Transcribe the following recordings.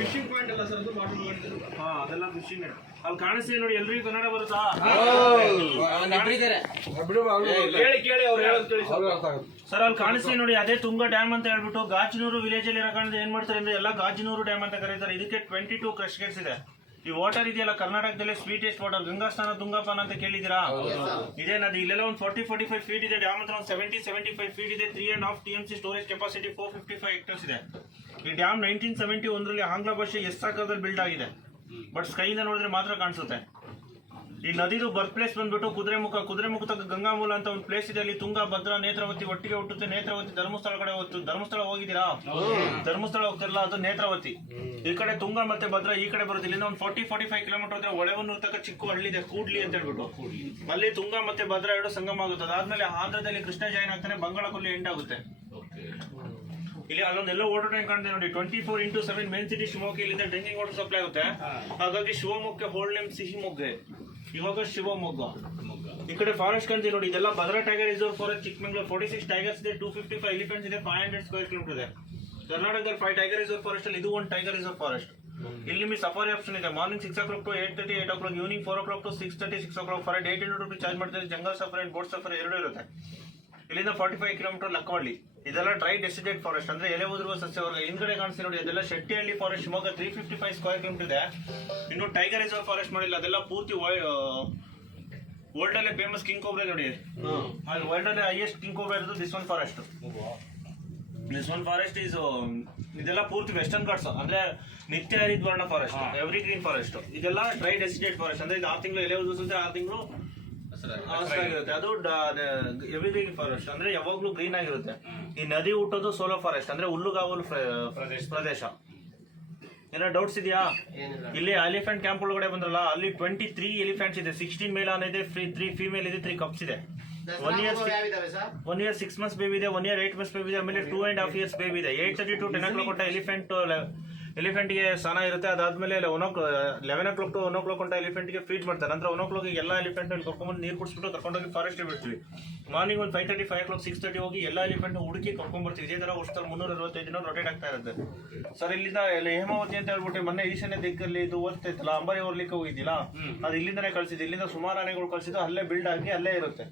Fishing point ಅಲ್ಲ sir, ಅದೆಲ್ಲ fishing. ಅಲ್ಲಿ ಕಾಣಿಸ್ತೀವಿ ನೋಡಿ, ಎಲ್ರಿಗೂ ಕನ್ನಡ ಬರುತ್ತಾ? ಕೇಳಿ ಅವ್ರು ಹೇಳೋದು ಕೇಳಿ ಸರ್. ಅಲ್ಲಿ ಕಾಣಿಸ್ತೀವಿ ನೋಡಿ, ಅದೇ ತುಂಗ ಡ್ಯಾಮ್ ಅಂತ ಹೇಳ್ಬಿಟ್ಟು ಗಾಜನೂರು ವಿಲೇಜ್ ಅಲ್ಲಿ ಇರೋ ಏನ್ ಮಾಡ್ತಾರೆ ಅಂದ್ರೆ ಎಲ್ಲ ಗಾಜನೂರು ಡ್ಯಾಮ್ ಅಂತ ಕರೀತಾರೆ. ಇದಕ್ಕೆ 22 ಕ್ರಶ್ ಗೇಟ್ಸ್ ಇದೆ. ಈ ವಾಟರ್ ಇದೆಯಲ್ಲ ಕರ್ನಾಟಕದಲ್ಲಿ ಸ್ವೀಟೆಸ್ಟ್ ವಾಟರ್, ಗಂಗಾಸ್ಥಾನ ತುಂಗಾಪಾನ ಅಂತ ಕೇಳಿದಿರಾ? ಇದೇ ನದಿ. ಇಲ್ಲೆಲ್ಲ ಒಂದು 40-45 ಫೀಟ್ ಇದೆ. ಡ್ಯಾಮ್ ಹತ್ರ ಒಂದು 70-75 ಫೀಟ್ ಇದೆ. 3.5 TMC ಸ್ಟೋರೇಜ್ ಕೆಪಾಸಿಟಿ, 455 ಹೆಕ್ಟರ್ಸ್ ಇದೆ. ಈ ಡ್ಯಾಮ್ 1971ರಲ್ಲಿ ಆಂಗ್ಲ ಭಾಷೆ ಎಸ್ ಆಕಾರದಲ್ಲಿ ಬಿಲ್ಡ್ ಆಗಿದೆ. ಬಟ್ ಸ್ಕೈಯಿಂದ ನೋಡಿದ್ರೆ ಮಾತ್ರ ಕಾಣಿಸುತ್ತೆ. ಈ ನದಿದು ಬರ್ತ್ ಪ್ಲೇಸ್ ಬಂದ್ಬಿಟ್ಟು ಕುದುರೆಮುಖ ಗಂಗಾಮೂಲ ಅಂತ ಒಂದು ಪ್ಲೇಸ್ ಇದೆ. ಅಲ್ಲಿ ತುಂಗ, ಭದ್ರಾ, ನೇತ್ರಾವತಿ ಒಟ್ಟಿಗೆ ಹುಟ್ಟುತ್ತೆ. ನೇತ್ರಾವತಿ ಧರ್ಮಸ್ಥಳ ಕಡೆ ಹೋಗ್ತು. ಧರ್ಮಸ್ಥಳ ಹೋಗಿದ್ದೀರಾ? ಧರ್ಮಸ್ಥಳ ಹೋಗ್ತಿರಲ್ಲ, ಅದು ನೇತ್ರಾವತಿ. ಈ ಕಡೆ ತುಂಗ ಮತ್ತೆ ಭದ್ರಾ ಈ ಕಡೆ ಬರುತ್ತೆ. ಇಲ್ಲಿಂದ ಒಂದು 40-45 ಕಿಲೋಮೀಟರ್ ಹೋದ್ರೆ ಒಳೆವನ್ನೂರು ತಕ್ಕ ಚಿಕ್ಕ ಹಳ್ಳಿ ಇದೆ, ಕೂಡ್ಲಿ ಅಂತ ಹೇಳ್ಬಿಟ್ಟು. ಅಲ್ಲಿ ತುಂಗ ಮತ್ತೆ ಭದ್ರಾ ಎರಡು ಸಂಗಮ ಆಗುತ್ತೆ. ಅದಾದ್ಮೇಲೆ ಆಂಧ್ರದಲ್ಲಿ ಕೃಷ್ಣ ಜಾಯಿನ್ ಆಗ್ತಾನೆ, ಬಂಗಾಳಕೊಲ್ಲಿ ಎಂಡ್ ಆಗುತ್ತೆ. ಇಲ್ಲಿ ಅಲ್ಲೊಂದೆಲ್ಲ ವಾಟರ್ ಟ್ಯಾಂಕ್ ಕಾಣ್ತಿದೆ ನೋಡಿ. 24x7 main city Shivamogga. ಇಲ್ಲಿಂದ ಡ್ರಿಂಕಿಂಗ್ ವಾಟರ್ ಸಪ್ಲೈ ಆಗುತ್ತೆ. ಹಾಗಾಗಿ ಶಿವಮೊಗ್ಗ ಹೋಲ್ಡ್ ನೇಮ್ ಸಿಹಿಮೊಗ್ಗೆ, ಇವಾಗ ಶಿವಮೊಗ್ಗ. ಈ ಕಡೆ ಫಾರೆಸ್ಟ್ ಕಾಣ್ತೀವಿ ನೋಡಿ, ಇದೆಲ್ಲ Bhadra tiger reserve forest. Chikmagalur 46 tigers ಇದೆ, 255 ಎಲಿಫೆಂಟ್ಸ್ ಇದೆ, 500 ಸ್ಕ್ವೇರ್ ಕಿಲೋಮೀಟರ್ ಇದೆ. ಕರ್ನಾಟಕದಲ್ಲಿ 5 ಟೈಗರ್ ರಿಸರ್ವ್ ಫಾರೆಸ್ಟ್ ಅಲ್ಲಿ ಇದು ಒಂದು ಟೈಗರ್ ರಿಸರ್ವ್ ಫಾರೆಸ್ಟ್. ಇಲ್ಲಿ ನಿಮಗೆ ಸಫಾರಿ ಆಪ್ಷನ್ ಇದೆ. Morning 6 o'clock to 8:30, 8 o'clock, evening 4 o'clock to 6:30, 6 o'clock. For 800 rupees charge ಮಾಡ್ತಾರೆ. Jungle safari and boat safari ಎರಡೂ ಇರುತ್ತೆ. ಇಲ್ಲಿಂದ 45 ಕಿಲೋಮೀಟರ್ ಲಕ್ಕವಳ್ಳಿ. ಇದೆಲ್ಲ ಡ್ರೈ ಡೆಸಿಡೇಟ್ ಫಾರೆಸ್ಟ್, ಅಂದ್ರೆ ಎಲೆ ಉದುರುವ ಸಸ್ಯವರ್ಗ. ಹಿಂದ್ಗಡೆ ಕಾಣಿಸ್ತೀವಿ ನೋಡಿ, ಅದೆಲ್ಲ Shettihalli forest Shivamogga, 355 square kilometre ಇದೆ. ಇನ್ನು ಟೈಗರ್ ರಿಸರ್ವ್ ಫಾರೆಸ್ಟ್ ಮಾಡಿಲ್ಲ, ಅದೆಲ್ಲ ಪೂರ್ತಿ ವರ್ಲ್ಡ್ ಅಲ್ಲೇ ಫೇಮಸ್ ಕಿಂಗ್ ಕೋಬ್ರಾ ನೋಡಿ. ವರ್ಲ್ಡ್ ಅಲ್ಲೇ ಹೈಯೆಸ್ಟ್ ಕಿಂಗ್ ಕೋಬ್ರಾ ಇರೋದು this one forest. This one forest is, ಇದೆಲ್ಲ ಪೂರ್ತಿ ವೆಸ್ಟರ್ನ್ ಘಾಟ್ಸ್, ಅಂದ್ರೆ ನಿತ್ಯ ಹರಿದ್ವರ್ಣ ಫಾರೆಸ್ಟ್, ಎವ್ರಿ ಗ್ರೀನ್ ಫಾರೆಸ್ಟ್. ಇದೆಲ್ಲ ಡ್ರೈ ಡೆಸಿಡೇಟ್ ಫಾರೆಸ್ಟ್, ಅಂದ್ರೆ ಇದು 6 ತಿಂಗಳು ಎಲೆ ಉದುರಿಸುತ್ತೆ, 6 ತಿಂಗಳು ಹಸಿರಾಗಿರುತ್ತೆ. ಅದು ಎವ್ರಿ ಗ್ರೀನ್ ಫಾರೆಸ್ಟ್, ಅಂದ್ರೆ ಯಾವಾಗ್ಲೂ ಗ್ರೀನ್ ಆಗಿರುತ್ತೆ. ಈ ನದಿ ಹುಟ್ಟೋದು ಸೋಲೋ ಫಾರೆಸ್ಟ್, ಅಂದ್ರೆ ಹುಲ್ಲುಗಾವಲು ಪ್ರದೇಶ. ಏನೋ ಡೌಟ್ಸ್ ಇದೆಯಾ? ಇಲ್ಲಿ ಎಲಿಫೆಂಟ್ ಕ್ಯಾಂಪ್ ಒಳಗಡೆ ಬಂದ್ರಲ್ಲ, ಅಲ್ಲಿ 23 ಎಲಿಫೆಂಟ್ಸ್ ಇದೆ. 16 ಮೇಲ್ ಆನೆ ಇದೆ, 3 ಫೀಮೇಲ್ ಇದೆ, 3 ಕಪ್ಸ್ ಇದೆ. 1 year 6 months ಬೇಬಿ ಇದೆ, 1 year 8 months ಬೇಬಿ ಇದೆ, ಆಮೇಲೆ 2.5 years ಬೇಬಿ ಇದೆ. 8:30 to 10 o'clock ಕೊಟ್ಟ ಎಲಿಫೆಂಟ್ಗೆ ಸ್ನಾನ ಇರುತ್ತೆ. ಅದಾದ್ಮೇಲೆ 11 o'clock to 1 o'clock ಕೊಟ್ಟ ಎಲಿಫೆಂಟ್ಗೆ ಫೀಡ್ ಮಾಡ್ತಾರೆ. ನಂತರ 1 o'clock ಎಲ್ಲ ಎಲಿಫೆಂಟ್ ಕರ್ಕೊಂಡ್ಬಂದು ನೀರು ಕುಡಿಸ್ಬಿಟ್ಟು ಕರ್ಕೊಂಡೋಗಿ ಫಾರೆಸ್ಟ್ ಬಿಡ್ತೀವಿ. ಮಾರ್ನಿಂಗ್ ಒಂದು 5:30, 5 o'clock, 6:30 ಹೋಗಿ ಎಲ್ಲ ಎಲಿಫೆಂಟ್ ಹುಡುಕಿ ಕರ್ಕೊಂಡ್ಬರ್ತೀವಿ. ಇದೇ ತರ ವರ್ಷದಲ್ಲಿ 365 ದಿನ ರೊಟೇಟ್ ಆಗ್ತಾ ಇರುತ್ತೆ. ಸರ್ ಇಲ್ಲಿಂದ ಹೇಮಾವತಿ ಅಂತ ಹೇಳ್ಬಿಟ್ಟು ಮೊನ್ನೆ ಈಶಾನ್ಯ ದಿಕ್ಕಲ್ಲಿ ಇದು ಓದ್ತೈತಲ್ಲ, ಅಂಬಾರಿ ಓರ್ಲಿಕ್ಕೆ ಹೋಗಿದ್ದಿಲ್ಲ, ಅದು ಇಲ್ಲಿಂದಾನೇ ಕಳ್ಸಿದ್ದು. ಇಲ್ಲಿಂದ ಸುಮಾರು ಆನೆಗಳು ಕಳ್ಸಿದ್ದು, ಅಲ್ಲೇ ಬಿಲ್ಡ್ ಆಗಿ ಅಲ್ಲೇ ಇರುತ್ತೆ.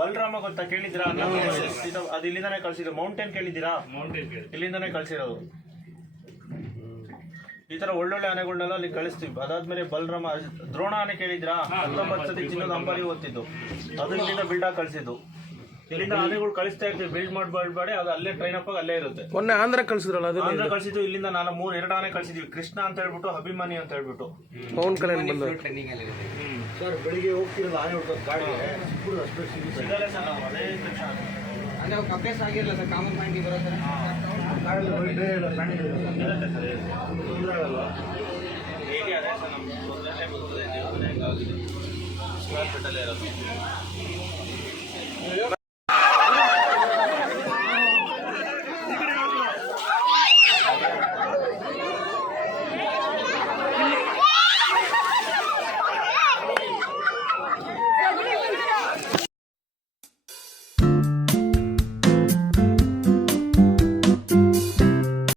ಬಲರಾಮ ಗೊತ್ತಾ, ಕೇಳಿದ್ದೀರಾ? ಅದು ಇಲ್ಲಿಂದಾನೇ ಕಳ್ಸಿದ್ದು. ಮೌಂಟೇನ್ ಕೇಳಿದ್ದೀರಾ? ಇಲ್ಲಿಂದಾನೇ ಕಳ್ಸಿರೋದು. ಈ ತರ ಒಳ್ಳೊಳ್ಳೆ ಆನೆಗಳನ್ನೆಲ್ಲ ಅಲ್ಲಿ ಕಳಿಸ್ತೀವಿ. ಅದಾದ್ಮೇಲೆ ಬಲರಾಮ, ದ್ರೋಣ ಆನೆ ಕೇಳಿದ್ರಾ? 19 ಸತಿ ಚಿನ್ನದ ಅಂಬಾರಿ ಓದ್ತಿದ್ದು, ಅದು ಇಲ್ಲಿಂದ ಬಿಲ್ಡ್ ಆಗಿ ಕಳ್ಸಿದ್ದು. ಇಲ್ಲಿಂದ ಆನೆಗಳು ಕಳಿಸ್ತಾ ಇರ್ತೀವಿ, ಬಿಲ್ಡ್ ಮಾಡಬೇಡಿ, ಅದು ಅಲ್ಲೇ ಟ್ರೈನ್ ಅಪ್ ಆಗಿ ಅಲ್ಲೇ ಇರುತ್ತೆ. ಮೊನ್ನೆ ಆಂಧ್ರ ಕಳ್ಸಿದ್ರಲ್ಲ, ಅದು ಆಂಧ್ರ ಕಳ್ಸಿದ್ದು. ಇಲ್ಲಿಂದ ನಾನು 2 ಆನೆ ಕಳ್ಸಿದ್ವಿ, ಕೃಷ್ಣ ಅಂತ ಹೇಳ್ಬಿಟ್ಟು, ಅಭಿಮಾನಿ ಅಂತ ಹೇಳ್ಬಿಟ್ಟು. ಪವನ್ ಕಲ್ಯಾಣ್ ಬಂದು ಸರ್ ಬೆಳಿಗ್ಗೆ ಹೋಗ್ತಿರಲ್ಲ ಆನೆ ಹುಡ್ಕೋದು ಕಾಡಿಗೆ, ಸಿಗಲ್ಲ ಸರ್, ನಾವು ಅದೇ ಅಂದ್ರೆ ಅವ್ರು ಅಭ್ಯಾಸ ಆಗಿರಲ್ಲ ಸರ್, ಕಾಮನ್ ಪಾಯಿಂಟ್ ಬರುತ್ತೆ. ಕಾಡಲ್ಲಿ ಹೋಗಿದ್ರೆ ಹೇಗೆ ಅದೇ ಸರ್, ನಮ್ಮ ಮೊದಲ ಟೈಮ್ ಬರ್ತದೆ, ಸ್ಕ್ವೇರ್ ಫೀಟಲ್ಲೇ ಇರೋದು.